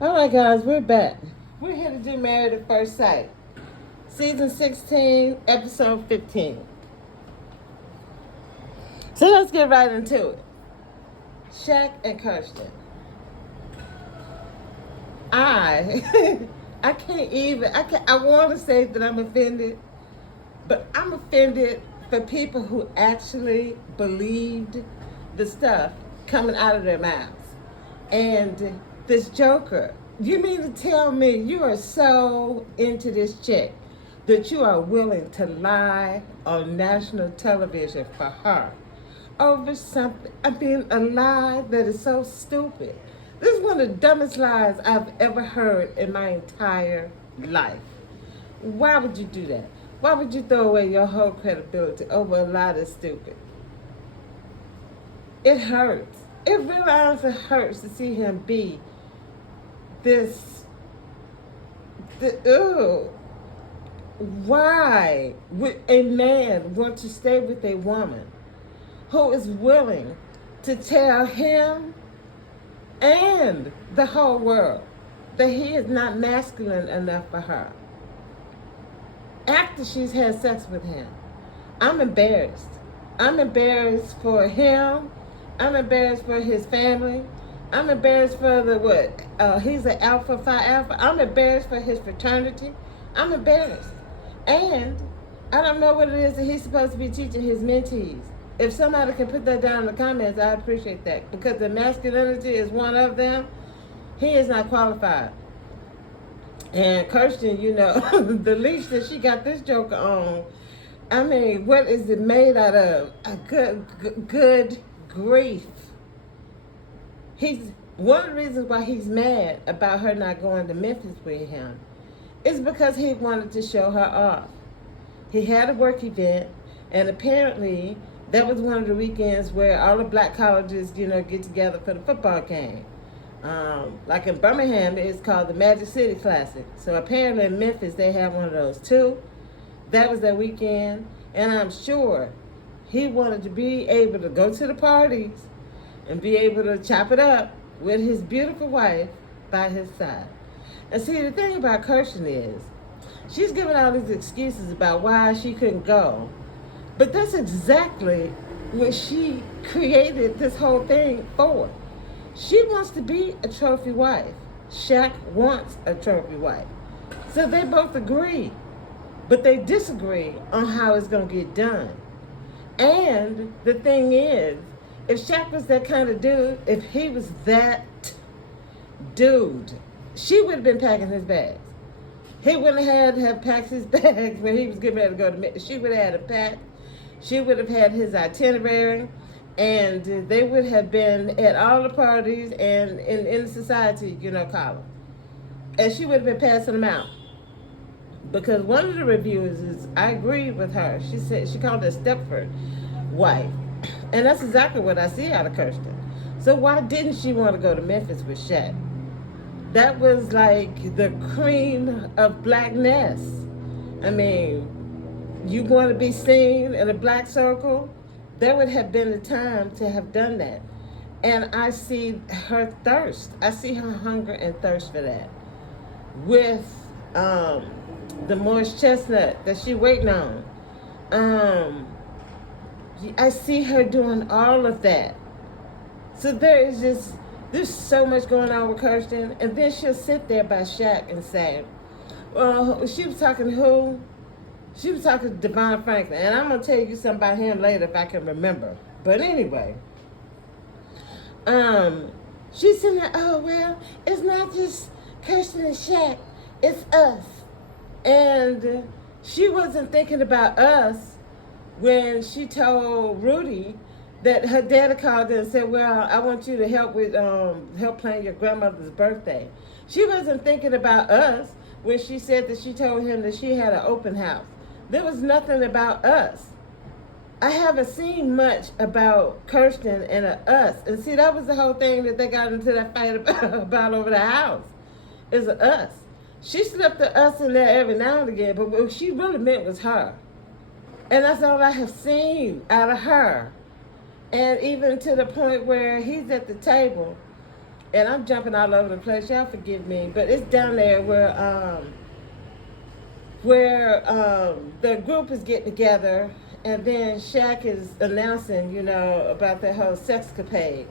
All right, guys, we're back. We're here to do Married at First Sight, season 16, episode 15. So let's get right into it. Shaq and Kirsten. I want to say that I'm offended, but I'm offended for people who actually believed the stuff coming out of their mouths. And this joker, you mean to tell me you are so into this chick that you are willing to lie on national television for her over something? I mean, a lie that is so stupid. This is one of the dumbest lies I've ever heard in my entire life. Why would you do that? Why would you throw away your whole credibility over a lie that's stupid? It hurts. It really honestly hurts to see him be this. Why would a man want to stay with a woman who is willing to tell him and the whole world that he is not masculine enough for her after she's had sex with him? I'm embarrassed. I'm embarrassed for him. I'm embarrassed for his family. I'm embarrassed for he's an Alpha Phi Alpha. I'm embarrassed for his fraternity. I'm embarrassed. And I don't know what it is that he's supposed to be teaching his mentees. If somebody can put that down in the comments, I appreciate that. Because the masculinity is one of them. He is not qualified. And Kirsten, the leash that she got this joker on, I mean, what is it made out of? A good grief. He's one of the reasons why he's mad about her not going to Memphis with him is because he wanted to show her off. He had a work event, and apparently that was one of the weekends where all the black colleges, get together for the football game. Like in Birmingham, it's called the Magic City Classic. So apparently in Memphis, they have one of those too. That was their weekend, and I'm sure he wanted to be able to go to the parties and be able to chop it up with his beautiful wife by his side. And see, the thing about Kirsten is, she's giving all these excuses about why she couldn't go. But that's exactly what she created this whole thing for. She wants to be a trophy wife. Shaq wants a trophy wife. So they both agree, but they disagree on how it's going to get done. And the thing is, if Shaq was that kind of dude, if he was that dude, she would have been packing his bags. He wouldn't have packed his bags when he was getting ready to go to Memphis. She would have had a pack. She would have had his itinerary, and they would have been at all the parties and in the society, column. And she would have been passing them out. Because one of the reviewers I agree with her. She said she called her Stepford wife. And that's exactly what I see out of Kirsten. So why didn't she want to go to Memphis with Shaq? That was like the cream of blackness. I mean, you want to be seen in a black circle? There would have been a time to have done that. And I see her thirst. I see her hunger and thirst for that. With the moist chestnut that she waiting on. I see her doing all of that. So there's so much going on with Kirsten. And then she'll sit there by Shaq and say, well, she was talking to who? She was talking to Devon Franklin. And I'm going to tell you something about him later if I can remember. But anyway, she's sitting there, oh, well, it's not just Kirsten and Shaq. It's us. And she wasn't thinking about us when she told Rudy that her daddy called her and said, well, I want you to help with help plan your grandmother's birthday. She wasn't thinking about us when she said that she told him that she had an open house. There was nothing about us. I haven't seen much about Kirsten and us. And see, that was the whole thing that they got into that fight about over the house. Is us. She slipped the us in there every now and again, but what she really meant was her. And that's all I have seen out of her. And even to the point where he's at the table and I'm jumping all over the place. Y'all forgive me, but it's down there where the group is getting together, and then Shaq is announcing, about that whole sexcapade.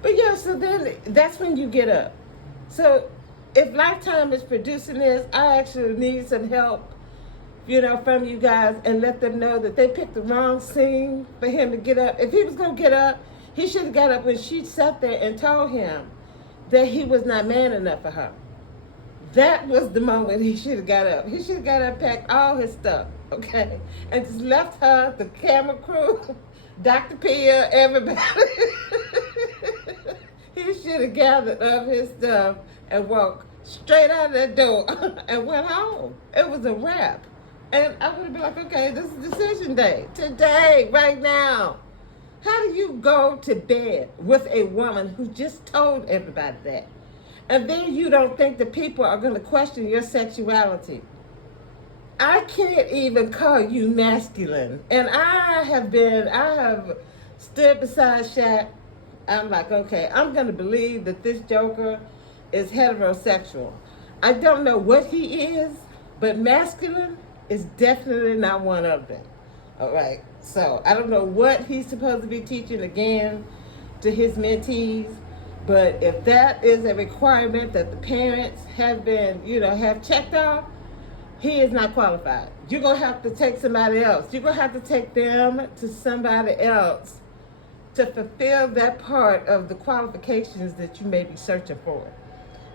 But yeah, so then that's when you get up. So if Lifetime is producing this, I actually need some help, from you guys, and let them know that they picked the wrong scene for him to get up. If he was going to get up, he should have got up when she sat there and told him that he was not man enough for her. That was the moment he should have got up. He should have got up, packed all his stuff, okay, and just left her, the camera crew, Dr. Pia, everybody. He should have gathered up his stuff and walked straight out of that door and went home. It was a wrap. And I would have been like, okay, this is decision day. Today, right now. How do you go to bed with a woman who just told everybody that? And then you don't think that people are going to question your sexuality? I can't even call you masculine. And I have stood beside Shaq. I'm like, okay, I'm going to believe that this joker is heterosexual. I don't know what he is, but masculine is definitely not one of them. All right. So I don't know what he's supposed to be teaching again to his mentees, but if that is a requirement that the parents have been, have checked off, he is not qualified. You're going to have to take somebody else. You're going to have to take them to somebody else to fulfill that part of the qualifications that you may be searching for.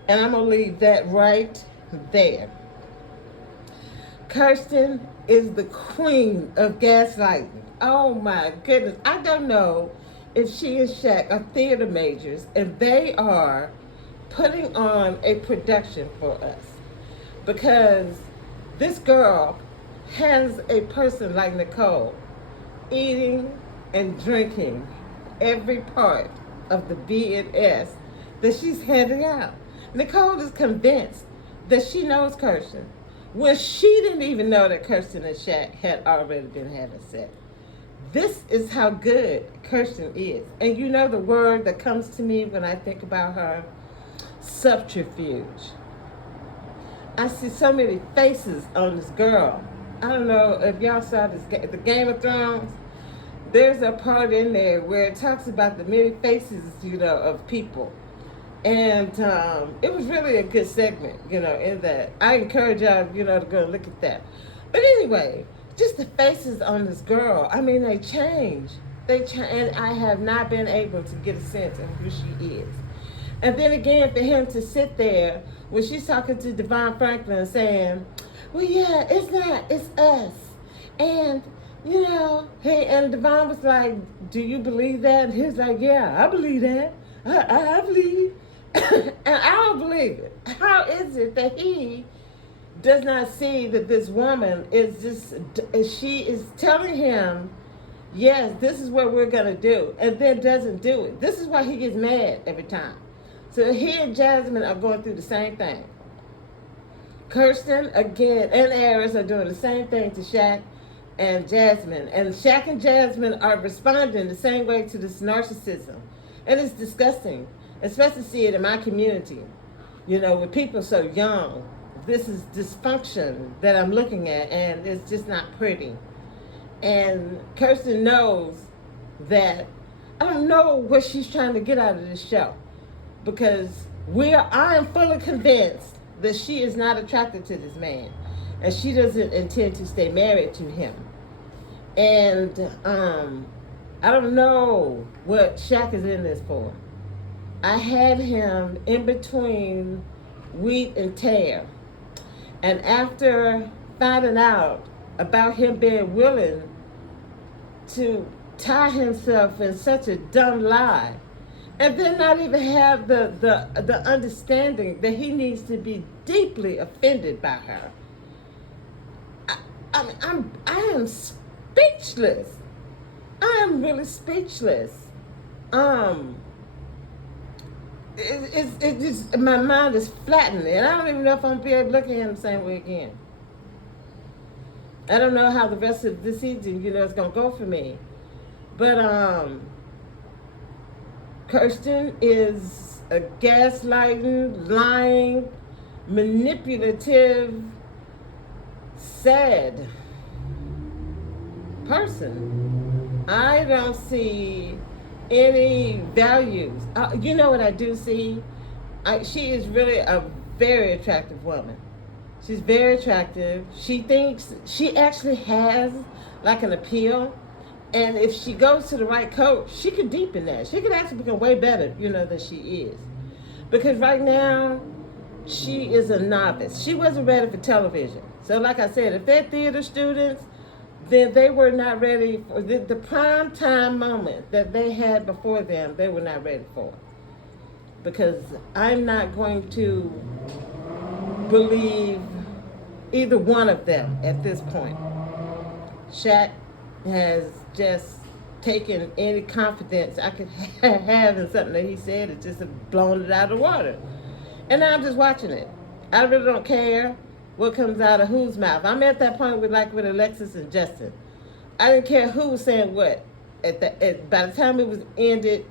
And I'm going to leave that right there. Kirsten is the queen of gaslighting. Oh my goodness. I don't know if she and Shaq are theater majors and they are putting on a production for us. Because this girl has a person like Nicole eating and drinking every part of the B and S that she's handing out. Nicole is convinced that she knows Kirsten, when she didn't even know that Kirsten and Shaq had already been having sex. This is how good Kirsten is. And you know the word that comes to me when I think about her? Subterfuge. I see so many faces on this girl. I don't know if y'all saw the Game of Thrones. There's a part in there where it talks about the many faces, of people. And it was really a good segment, in that. I encourage y'all, to go look at that. But anyway, just the faces on this girl, I mean, they change. And I have not been able to get a sense of who she is. And then again, for him to sit there when she's talking to Devon Franklin saying, well, yeah, it's not, it's us. And, and Devon was like, do you believe that? And he was like, yeah, I believe that. I believe. And I don't believe it. How is it that he does not see that this woman she is telling him, yes, this is what we're going to do, and then doesn't do it. This is why he gets mad every time. So he and Jasmine are going through the same thing. Kirsten, again, and Aris are doing the same thing to Shaq and Jasmine. And Shaq and Jasmine are responding the same way to this narcissism. And it's disgusting, especially see it in my community. With people so young, this is dysfunction that I'm looking at, and it's just not pretty. And Kirsten knows that. I don't know what she's trying to get out of this show, because I am fully convinced that she is not attracted to this man, and she doesn't intend to stay married to him. And I don't know what Shaq is in this for. I had him in between wheat and tear. And after finding out about him being willing to tie himself in such a dumb lie, and then not even have the understanding that he needs to be deeply offended by her, I am speechless. I am really speechless. It just, my mind is flattened, and I don't even know if I'm gonna be able to look at him the same way again. I don't know how the rest of this season, is gonna go for me. But Kirsten is a gaslighting, lying, manipulative, sad person. I don't see any values. You know what I do see? She is really a very attractive woman. She's very attractive. She thinks she actually has like an appeal. And if she goes to the right coach, she could deepen that. She could actually become way better, than she is. Because right now, she is a novice. She wasn't ready for television. So like I said, if they're theater students, then they were not ready for the prime time moment that they had before them, they were not ready for. Because I'm not going to believe either one of them at this point. Shaq has just taken any confidence I could have in something that he said and just blown it out of the water. And now I'm just watching it. I really don't care what comes out of whose mouth. I'm at that point with Alexis and Justin. I didn't care who was saying what. By the time it was ended,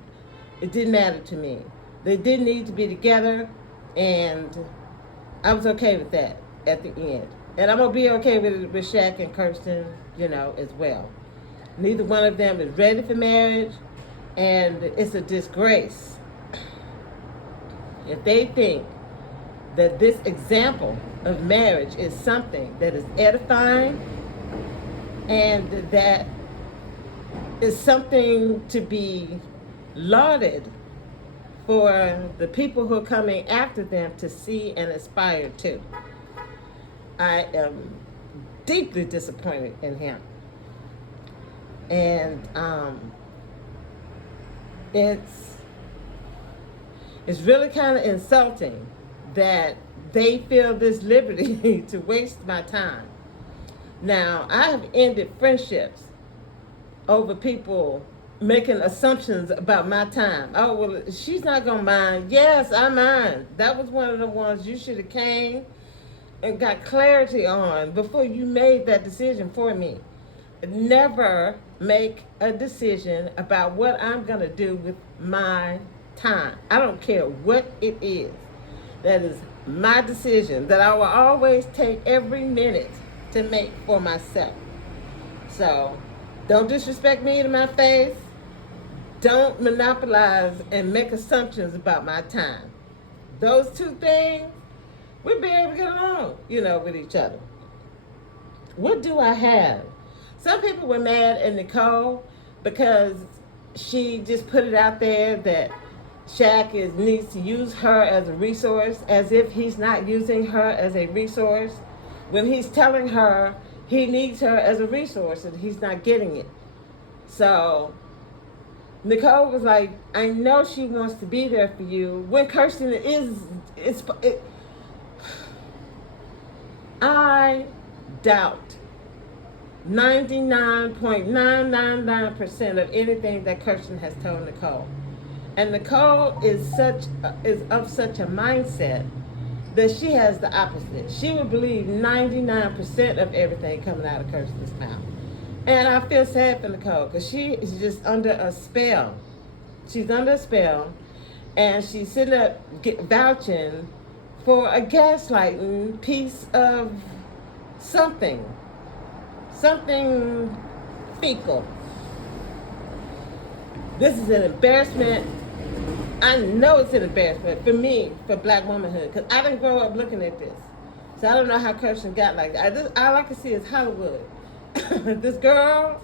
it didn't matter to me. They didn't need to be together, and I was okay with that at the end. And I'm going to be okay with Shaq and Kirsten, as well. Neither one of them is ready for marriage, and it's a disgrace if they think that this example of marriage is something that is edifying and that is something to be lauded for the people who are coming after them to see and aspire to. I am deeply disappointed in him. And it's really kind of insulting that they feel this liberty to waste my time. Now, I have ended friendships over people making assumptions about my time. Oh, well, she's not going to mind. Yes, I mind. That was one of the ones you should have came and got clarity on before you made that decision for me. Never make a decision about what I'm going to do with my time. I don't care what it is. That is my decision that I will always take every minute to make for myself. So don't disrespect me to my face. Don't monopolize and make assumptions about my time. Those two things, we'll be able to get along, with each other. What do I have? Some people were mad at Nicole because she just put it out there that Shaq needs to use her as a resource, as if he's not using her as a resource, when he's telling her he needs her as a resource and he's not getting it. So Nicole was like, I know she wants to be there for you. When Kirsten I doubt 99.999% of anything that Kirsten has told Nicole. And Nicole is of such a mindset that she has the opposite. She would believe 99% of everything coming out of Kirsten's mouth. And I feel sad for Nicole because she is just under a spell. She's under a spell, and she's sitting up vouching for a gaslighting piece of something fecal. This is an embarrassment. I know it's an embarrassment for me, for black womanhood, because I didn't grow up looking at this. So I don't know how Kirsten got like that. All I can see is Hollywood. This girl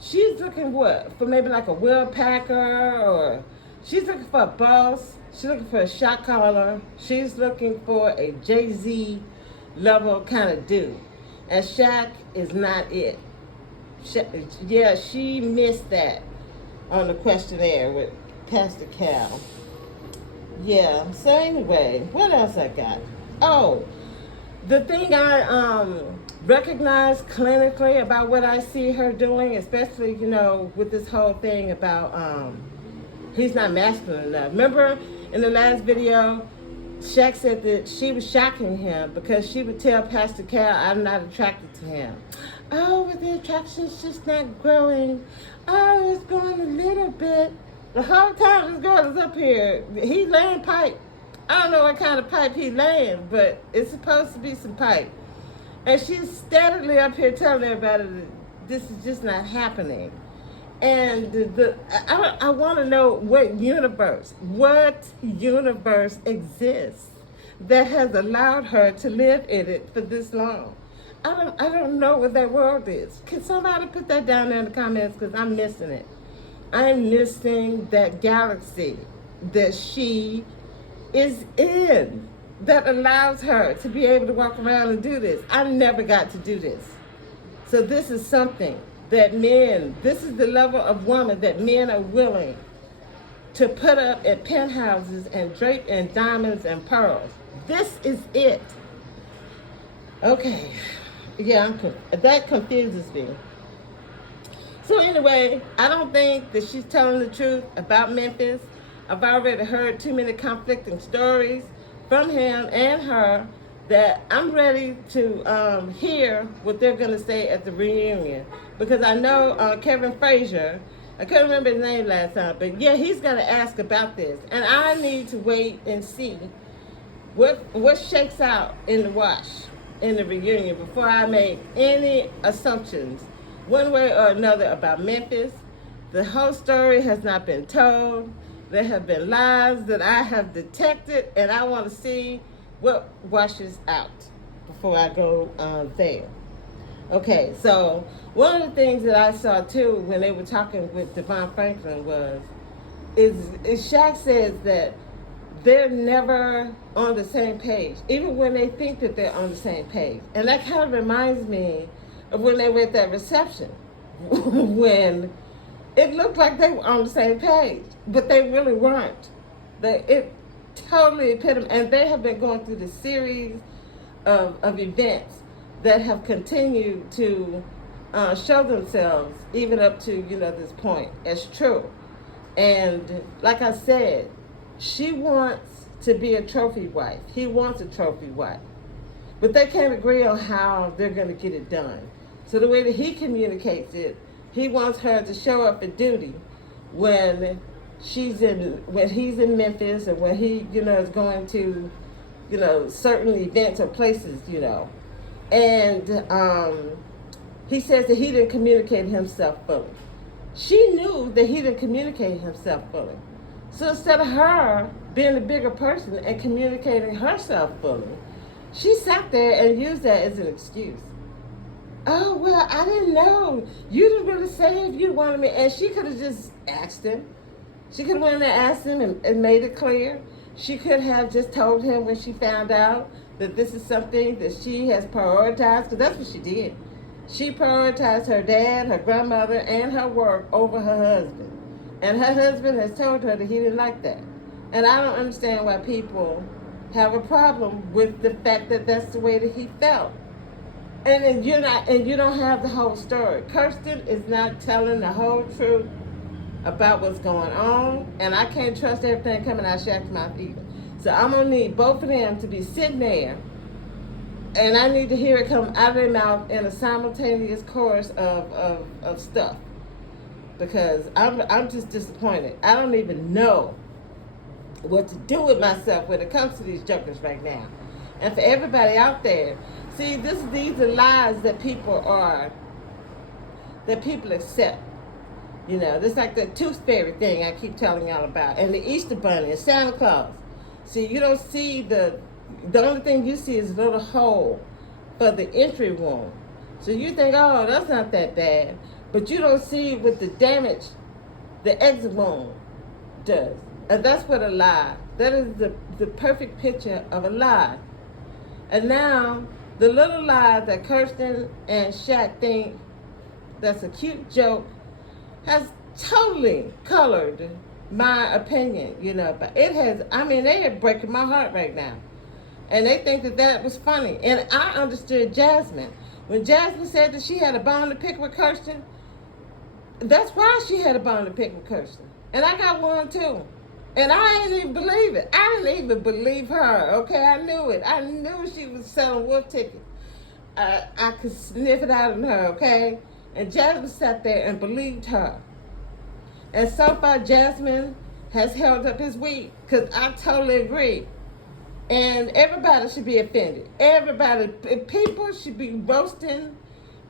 she's looking for maybe like a Will Packer, or she's looking for a boss. She's looking for a shot caller. She's looking for a Jay-Z level kind of dude. And Shaq is not it. She missed that on the questionnaire with Pastor Cal. Yeah, so anyway, what else I got? Oh, the thing I recognize clinically about what I see her doing, especially, with this whole thing about he's not masculine enough. Remember in the last video, Shaq said that she was shocking him because she would tell Pastor Cal, I'm not attracted to him. Oh, but the attraction's just not growing. Oh, it's growing a little bit. The whole time this girl is up here, he laying pipe. I don't know what kind of pipe he laying, but it's supposed to be some pipe. And she's steadily up here telling everybody that this is just not happening. And I want to know what universe exists that has allowed her to live in it for this long. I don't know what that world is. Can somebody put that down there in the comments, because I'm missing it. I'm missing that galaxy that she is in that allows her to be able to walk around and do this. I never got to do this. So this is something that this is the level of woman that men are willing to put up at penthouses and drape in diamonds and pearls. This is it. Okay. Yeah, that confuses me. So anyway, I don't think that she's telling the truth about Memphis. I've already heard too many conflicting stories from him and her that I'm ready to hear what they're going to say at the reunion. Because I know Kevin Frazier, I couldn't remember his name last time, but yeah, he's going to ask about this. And I need to wait and see what shakes out in the wash in the reunion before I make any assumptions one way or another about Memphis. The whole story has not been told. There have been lies that I have detected, and I want to see what washes out before I go there. Okay, so one of the things that I saw too when they were talking with Devon Franklin is Shaq says that they're never on the same page, even when they think that they're on the same page. And that kind of reminds me of when they were at that reception, when it looked like they were on the same page, but they really weren't. It totally epitomized, and they have been going through this series of events that have continued to show themselves, even up to this point, as true. And like I said, she wants to be a trophy wife. He wants a trophy wife. But they can't agree on how they're going to get it done. So the way that he communicates it, he wants her to show up for duty when he's in Memphis, or when he, is going to, certain events or places, And he says that he didn't communicate himself fully. She knew that he didn't communicate himself fully. So instead of her being the bigger person and communicating herself fully, she sat there and used that as an excuse. Oh, well, I didn't know. You didn't really say if you wanted me. And she could have just asked him. She could have went and asked him and made it clear. She could have just told him when she found out that this is something that she has prioritized, because that's what she did. She prioritized her dad, her grandmother, and her work over her husband. And her husband has told her that he didn't like that. And I don't understand why people have a problem with the fact that that's the way that he felt. And you don't have the whole story. Kirsten is not telling the whole truth about what's going on, and I can't trust everything coming out of Shaq's mouth either. So I'm gonna need both of them to be sitting there, and I need to hear it come out of their mouth in a simultaneous chorus of stuff. Because I'm just disappointed. I don't even know what to do with myself when it comes to these jokers right now. And for everybody out there, see, these are lies that people accept. Just like the tooth fairy thing I keep telling y'all about, and the Easter Bunny and Santa Claus. See, you don't see the only thing you see is a little hole for the entry wound. So you think, oh, that's not that bad. But you don't see what the damage the exit wound does. And that's what a lie, that is the perfect picture of a lie. And now, the little lie that Kirsten and Shaq think that's a cute joke has totally colored my opinion, but it has, they are breaking my heart right now. And they think that was funny. And I understood Jasmine. When Jasmine said that she had a bone to pick with Kirsten, that's why she had a bone to pick with Kirsten. And I got one too. And I didn't even believe it. I didn't even believe her, okay? I knew it. I knew she was selling wolf tickets. I could sniff it out of her, okay? And Jasmine sat there and believed her. And so far, Jasmine has held up his weed, because I totally agree. And everybody should be offended. Everybody, people should be roasting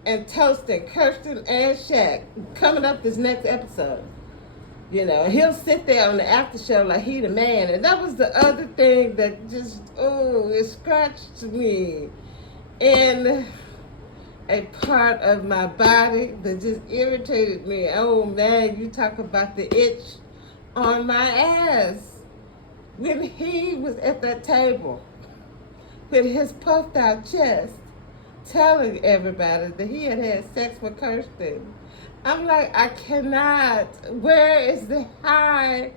and toasting Kirsten and Shaq coming up this next episode. You know, he'll sit there on the after show like he the man. And that was the other thing that just, it scratched me in a part of my body that just irritated me. Oh man, you talk about the itch on my ass. When he was at that table with his puffed out chest telling everybody that he had had sex with Kirsten, I'm like, I cannot. Where is the high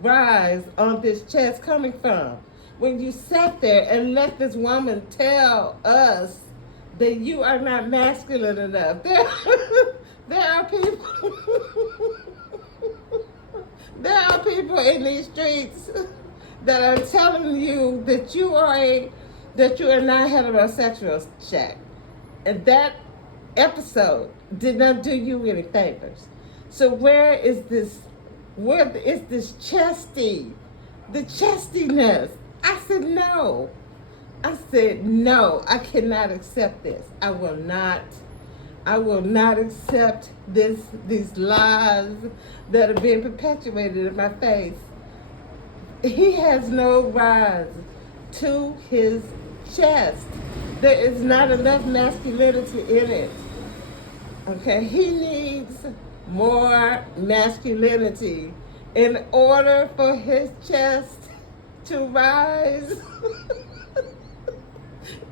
rise on this chest coming from? When you sat there and let this woman tell us that you are not masculine enough. There are people there are people in these streets that are telling you that you are not heterosexual, Shaq. And that episode did not do you any favors. So where is this chesty? The chestiness. I said no. I cannot accept this. I will not accept these lies that are being perpetuated in my face. He has no rise to his chest. There is not enough masculinity in it. Okay, he needs more masculinity in order for his chest to rise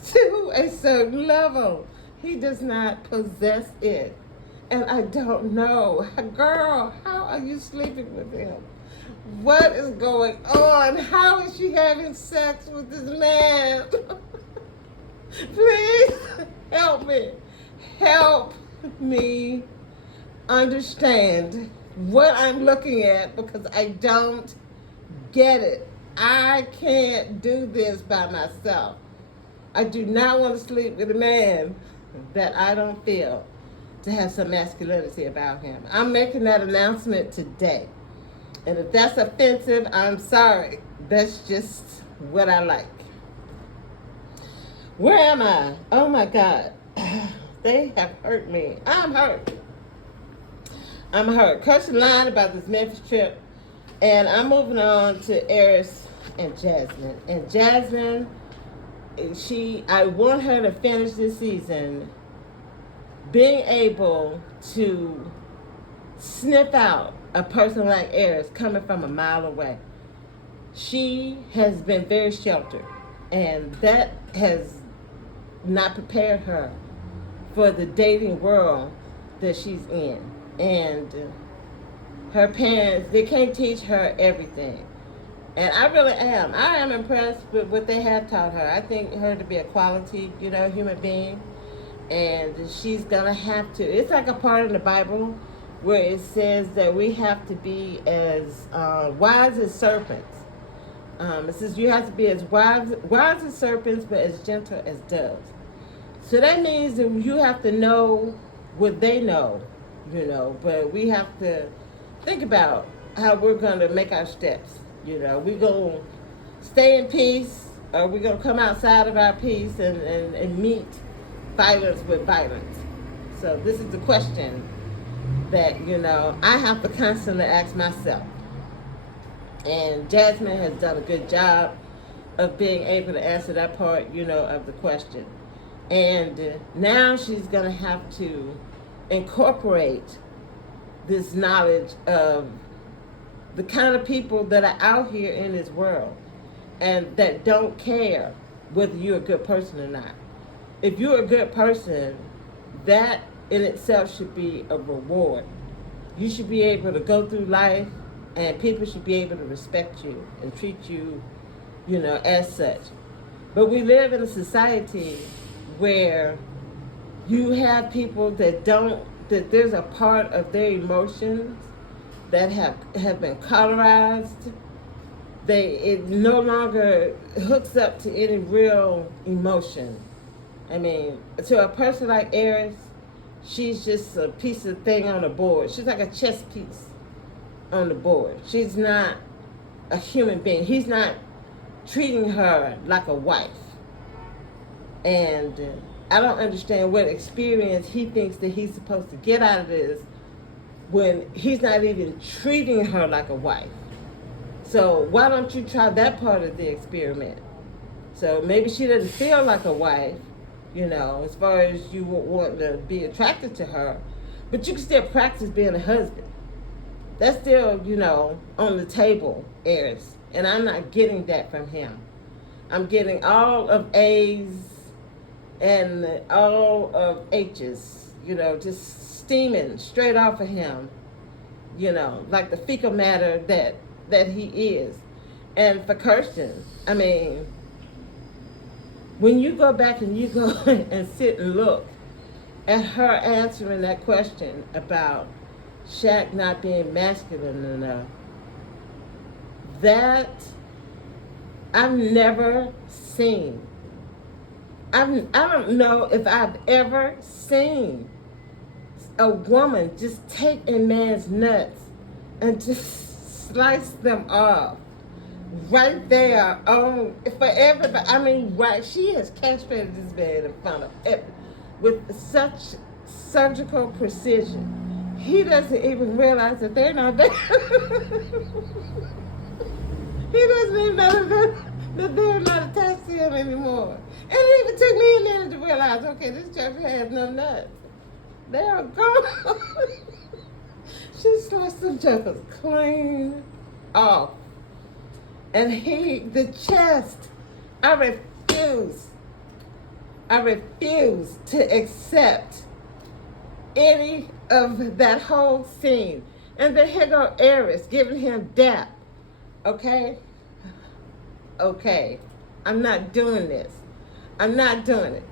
to a certain level. He does not possess it. And I don't know. Girl, how are you sleeping with him? What is going on? How is she having sex with this man? Please help me. Help me understand what I'm looking at, because I don't get it. I can't do this by myself. I do not want to sleep with a man that I don't feel to have some masculinity about him. I'm making that announcement today. And if that's offensive, I'm sorry. That's just what I like. Where am I? Oh my God. They have hurt me. I'm hurt. Kirsten lied about this Memphis trip. And I'm moving on to Eris and Jasmine. And Jasmine, I want her to finish this season being able to sniff out a person like Eris coming from a mile away. She has been very sheltered, and that has not prepared her for the dating world that she's in. And her parents, they can't teach her everything. And I really am. I am impressed with what they have taught her. I think her to be a quality, human being. And she's going to have to. It's like a part in the Bible where it says that we have to be as wise as serpents. It says you have to be as wise as serpents, but as gentle as doves. So that means that you have to know what they know, but we have to think about how we're going to make our steps. We're going to stay in peace, or we're going to come outside of our peace and meet violence with violence. So this is the question that, I have to constantly ask myself. And Jasmine has done a good job of being able to answer that part, of the question. And now she's going to have to incorporate this knowledge of the kind of people that are out here in this world and that don't care whether you're a good person or not. If you're a good person, that in itself should be a reward. You should be able to go through life and people should be able to respect you and treat you, as such. But we live in a society where you have people that there's a part of their emotions that have been colorized. It no longer hooks up to any real emotion. I mean, to a person like Eris, she's just a piece of thing on a board. She's like a chess piece. on the board. She's not a human being. He's not treating her like a wife. And I don't understand what experience he thinks that he's supposed to get out of this when he's not even treating her like a wife. So why don't you try that part of the experiment? So maybe she doesn't feel like a wife, you know, as far as you want to be attracted to her, but you can still practice being a husband. That's still, you know, on the table, Eris. And I'm not getting that from him. I'm getting all of A's and all of H's, you know, just steaming straight off of him, you know, like the fecal matter that he is. And for Kirsten, I mean, when you go back and you go and sit and look at her answering that question about Shaq not being masculine enough, that I've never seen. I don't know if I've ever seen a woman just take a man's nuts and just slice them off right there for everybody. I mean, right? She has castrated this man in front of it with such surgical precision. He doesn't even realize that they're not there. He doesn't even know that they're not attached to him anymore. And it even took me a minute to realize, okay, this joker has no nuts. They're gone. She sliced them jokers clean off. And the chest, I refuse to accept any of that whole scene. And then here go Eris giving him dap. Okay? Okay. I'm not doing this. I'm not doing it.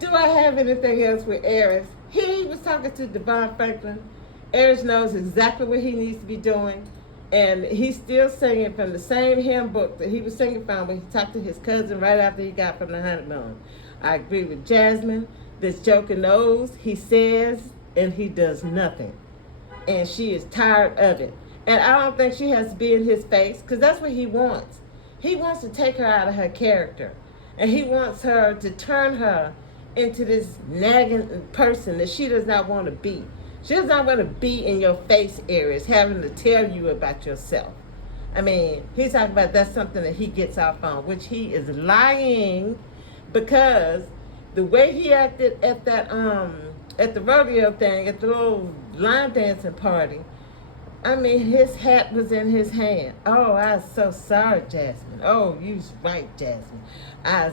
Do I have anything else with Eris? He was talking to Devon Franklin. Eris knows exactly what he needs to be doing. And he's still singing from the same hymn book that he was singing from when he talked to his cousin right after he got from the honeymoon. I agree with Jasmine. This joker knows, he says, and he does nothing. And she is tired of it. And I don't think she has to be in his face, because that's what he wants. He wants to take her out of her character. And he wants her to turn her into this nagging person that she does not want to be. She does not want to be in your face, Eris, having to tell you about yourself. I mean, he's talking about that's something that he gets off on, which he is lying, because the way he acted at that at the rodeo thing, at the little line dancing party, I mean, his hat was in his hand. Oh, I'm so sorry, Jasmine. Oh, you's right, Jasmine. I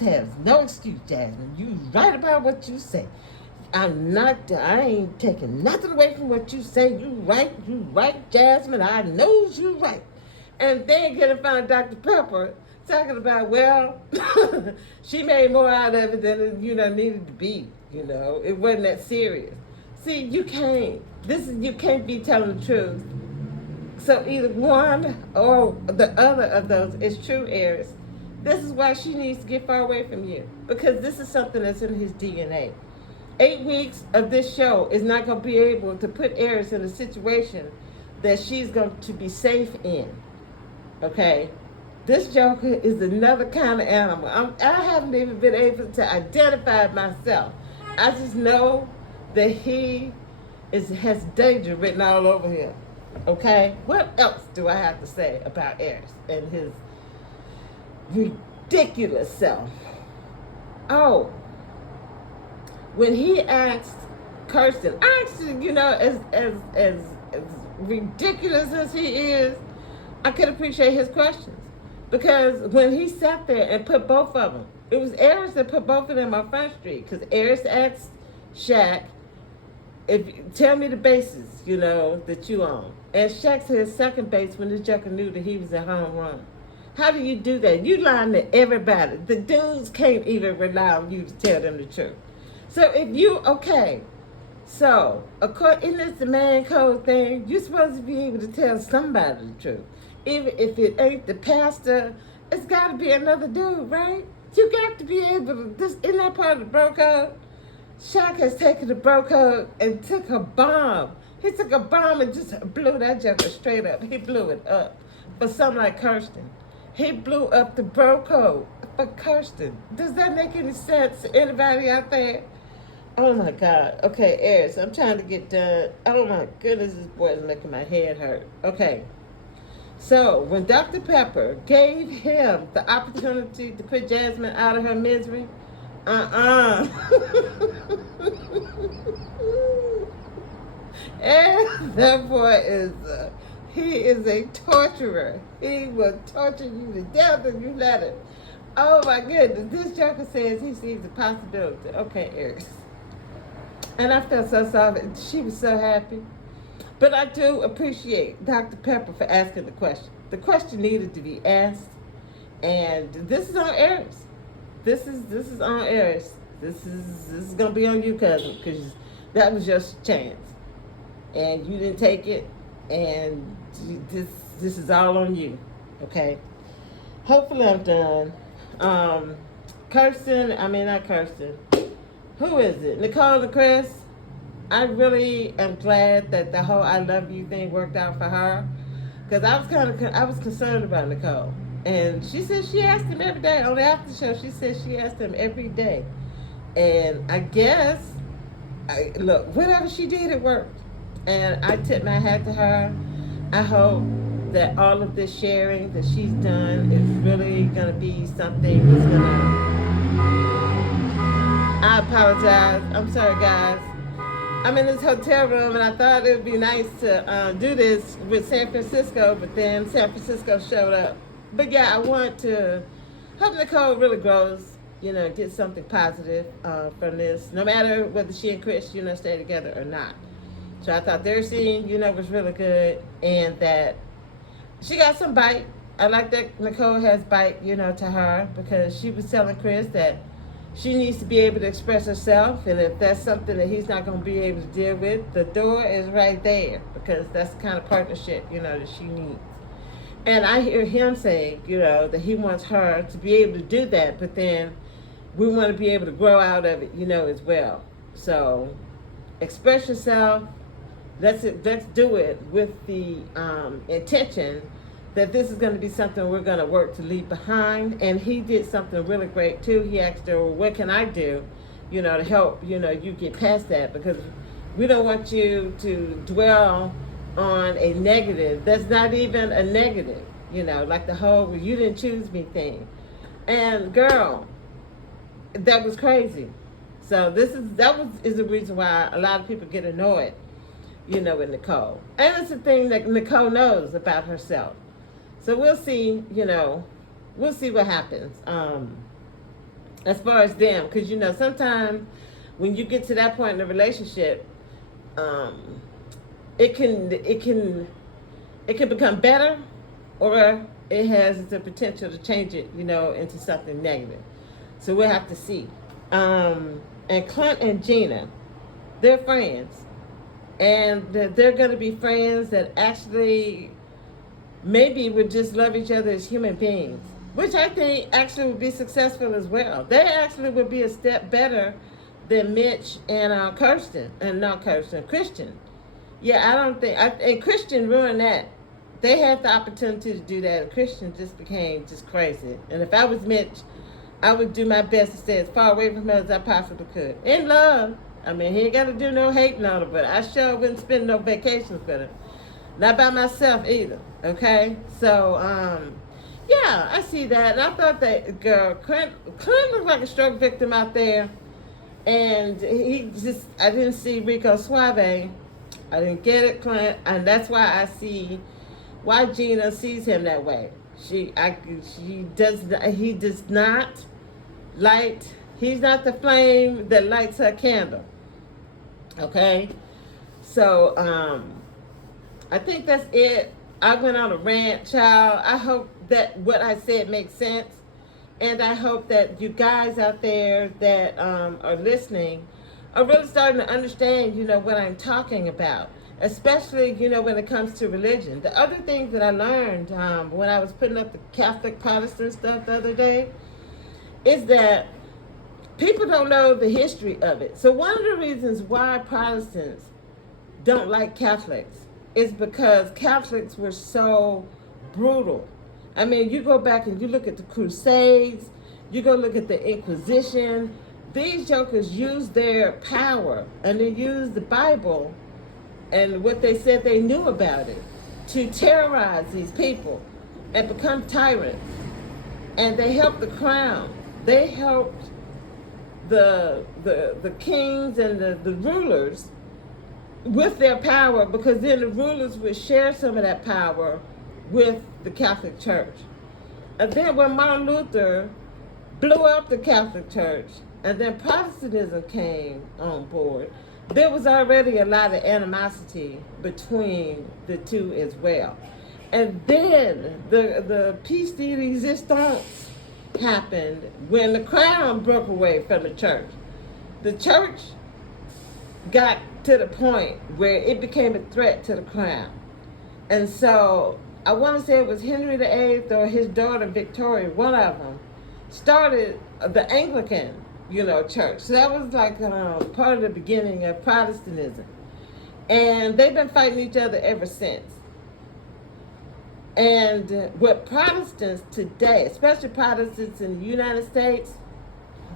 have no excuse, Jasmine. You right about what you say. I ain't taking nothing away from what you say. You right, Jasmine. I knows you right. And then get in front of Dr. Pepper talking about, well, she made more out of it than it, needed to be. It wasn't that serious. See, you can't be telling the truth. So either one or the other of those is true, Eris. This is why she needs to get far away from you, because this is something that's in his DNA. 8 weeks of this show is not going to be able to put Eris in a situation that she's going to be safe in. Okay? This joker is another kind of animal. I haven't even been able to identify myself. I just know that he has danger written all over him. Okay? What else do I have to say about Eris and his ridiculous self? Oh, when he asked Kirsten, actually, as ridiculous as he is, I could appreciate his questions. Because when he sat there and put both of them, it was Eris that put both of them on Front Street. Because Eris asked Shaq, tell me the bases, that you own. And Shaq said second base when this joker knew that he was a home run. How do you do that? You lying to everybody. The dudes can't even rely on you to tell them the truth. So in this the man code thing, you're supposed to be able to tell somebody the truth. Even if it ain't the pastor, it's got to be another dude, right? You got to be able to, isn't that part of the bro code? Shaq has taken the bro code and took a bomb He took a bomb and just blew that joker straight up. He blew it up for something like Kirsten. He blew up the bro code for Kirsten. Does that make any sense to anybody out there? Oh my God. Okay, Eris, I'm trying to get done. Oh my goodness, this boy is making my head hurt. Okay. So when Dr. Pepper gave him the opportunity to put Jasmine out of her misery, and that boy is, he is a torturer. He will torture you to death if you let him. Oh my goodness, this joker says he sees a possibility. Okay, Eris. And I felt so sorry. She was so happy. But I do appreciate Dr. Pepper for asking the question. The question needed to be asked. And this is on Eris. This is on Eris. This is gonna be on you, cousin, because that was your chance. And you didn't take it, and this is all on you. Okay? Hopefully I'm done. Not Kirsten. Who is it? Nicole and Chris? I really am glad that the whole I love you thing worked out for her. Because I was concerned about Nicole. And she said she asked him every day. On the after show, she said she asked him every day. And I guess, look, whatever she did, it worked. And I tip my hat to her. I hope that all of this sharing that she's done is really going to be something that's going to... I apologize. I'm sorry, guys. I'm in this hotel room, and I thought it would be nice to do this with San Francisco, but then San Francisco showed up. But yeah, I want to hope Nicole really grows, get something positive from this, no matter whether she and Chris, stay together or not. So I thought their scene, was really good, and that she got some bite. I like that Nicole has bite, to her, because she was telling Chris that she needs to be able to express herself, and if that's something that he's not going to be able to deal with, the door is right there, because that's the kind of partnership, that she needs. And I hear him say, that he wants her to be able to do that, but then we want to be able to grow out of it, as well. So express yourself. Let's do it with the intention that this is going to be something we're going to work to leave behind. And he did something really great too. He asked her, well, what can I do, to help, you get past that, because we don't want you to dwell on a negative. That's not even a negative, like the whole, well, you didn't choose me thing. And girl, that was crazy. So that is the reason why a lot of people get annoyed, with Nicole. And it's a thing that Nicole knows about herself. So we'll see, we'll see what happens as far as them. Because, sometimes when you get to that point in the relationship, it can become better, or it has the potential to change it, into something negative. So we'll have to see. And Clint and Gina, they're friends. And they're going to be friends that actually maybe would just love each other as human beings, which I think actually would be successful as well. They actually would be a step better than Mitch and Kirsten, and not Kirsten, Christian. Yeah, I don't think, and Christian ruined that. They had the opportunity to do that, and Christian just became just crazy. And if I was Mitch, I would do my best to stay as far away from her as I possibly could. In love. I mean, he ain't got to do no hating on her, but I sure wouldn't spend no vacations with her. Not by myself either, okay? So, yeah, I see that. And I thought that girl, Clint looked like a stroke victim out there. And I didn't see Rico Suave. I didn't get it, Clint. And that's why I see why Gina sees him that way. He does not light, he's not the flame that lights her candle. Okay? So, I think that's it. I went on a rant, child. I hope that what I said makes sense. And I hope that you guys out there that are listening are really starting to understand, what I'm talking about. Especially, when it comes to religion. The other thing that I learned when I was putting up the Catholic Protestant stuff the other day is that people don't know the history of it. So one of the reasons why Protestants don't like Catholics. It's because Catholics were so brutal. I mean, you go back and you look at the Crusades, you go look at the Inquisition. These jokers used their power and they used the Bible and what they said they knew about it to terrorize these people and become tyrants. And they helped the crown. They helped the kings and the rulers with their power, because then the rulers would share some of that power with the Catholic Church. And then when Martin Luther blew up the Catholic Church and then Protestantism came on board, there was already a lot of animosity between the two as well. And then the piece de resistance happened when the crown broke away from the church. The church got to the point where it became a threat to the crown. And so I want to say it was Henry VIII or his daughter Victoria, one of them, started the Anglican, church. So that was like part of the beginning of Protestantism. And they've been fighting each other ever since. And what Protestants today, especially Protestants in the United States,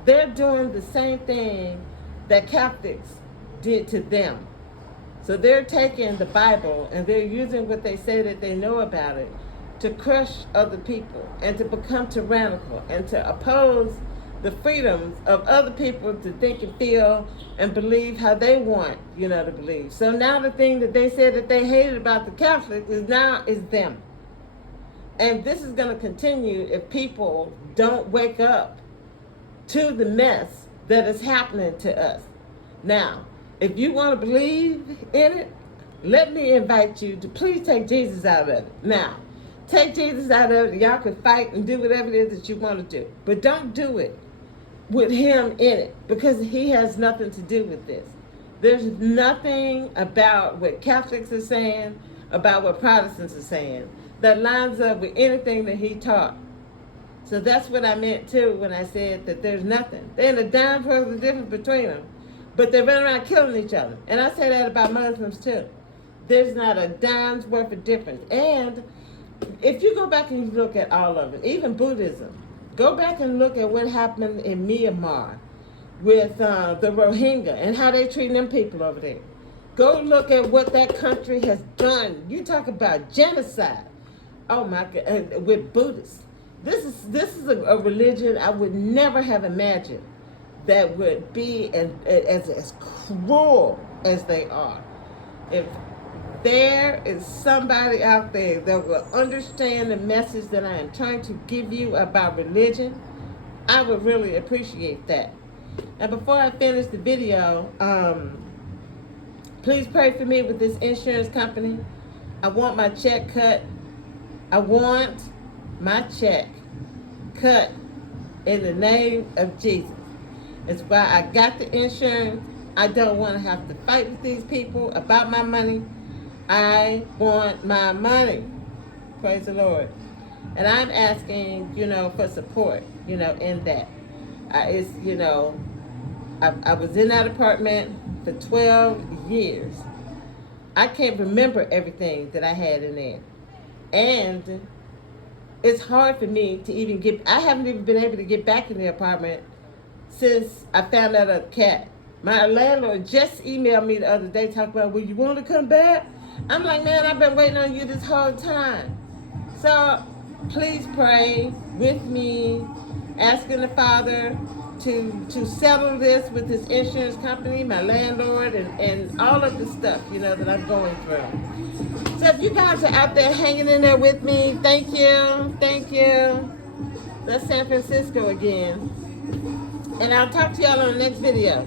they're doing the same thing that Catholics did to them. So they're taking the Bible and they're using what they say that they know about it to crush other people and to become tyrannical and to oppose the freedoms of other people to think and feel and believe how they want, to believe. So now the thing that they said that they hated about the Catholics is them. And this is going to continue if people don't wake up to the mess that is happening to us. Now, if you want to believe in it, let me invite you to please take Jesus out of it. Now, take Jesus out of it. Y'all can fight and do whatever it is that you want to do. But don't do it with him in it, because he has nothing to do with this. There's nothing about what Catholics are saying, about what Protestants are saying, that lines up with anything that he taught. So that's what I meant too when I said that there's nothing. There ain't a dime's worth of difference between them, but they run around killing each other. And I say that about Muslims too. There's not a dime's worth of difference. And if you go back and you look at all of it, even Buddhism, go back and look at what happened in Myanmar with the Rohingya and how they treat them people over there. Go look at what that country has done. You talk about genocide. Oh my God, with Buddhists. This is a religion I would never have imagined that would be as cruel as they are. If there is somebody out there that will understand the message that I am trying to give you about religion, I would really appreciate that. And before I finish the video, please pray for me with this insurance company. I want my check cut. I want my check cut in the name of Jesus. It's why I got the insurance. I don't want to have to fight with these people about my money. I want my money. Praise the Lord. And I'm asking, for support, in that. I was in that apartment for 12 years. I can't remember everything that I had in there. And it's hard for me to I haven't even been able to get back in the apartment since I found out of the cat. My landlord just emailed me the other day talking about, will you want to come back? I'm like, man, I've been waiting on you this whole time. So please pray with me, asking the Father to settle this with his insurance company, my landlord, and all of the stuff, that I'm going through. So if you guys are out there hanging in there with me, thank you. Thank you. That's San Francisco again. And I'll talk to y'all on the next video.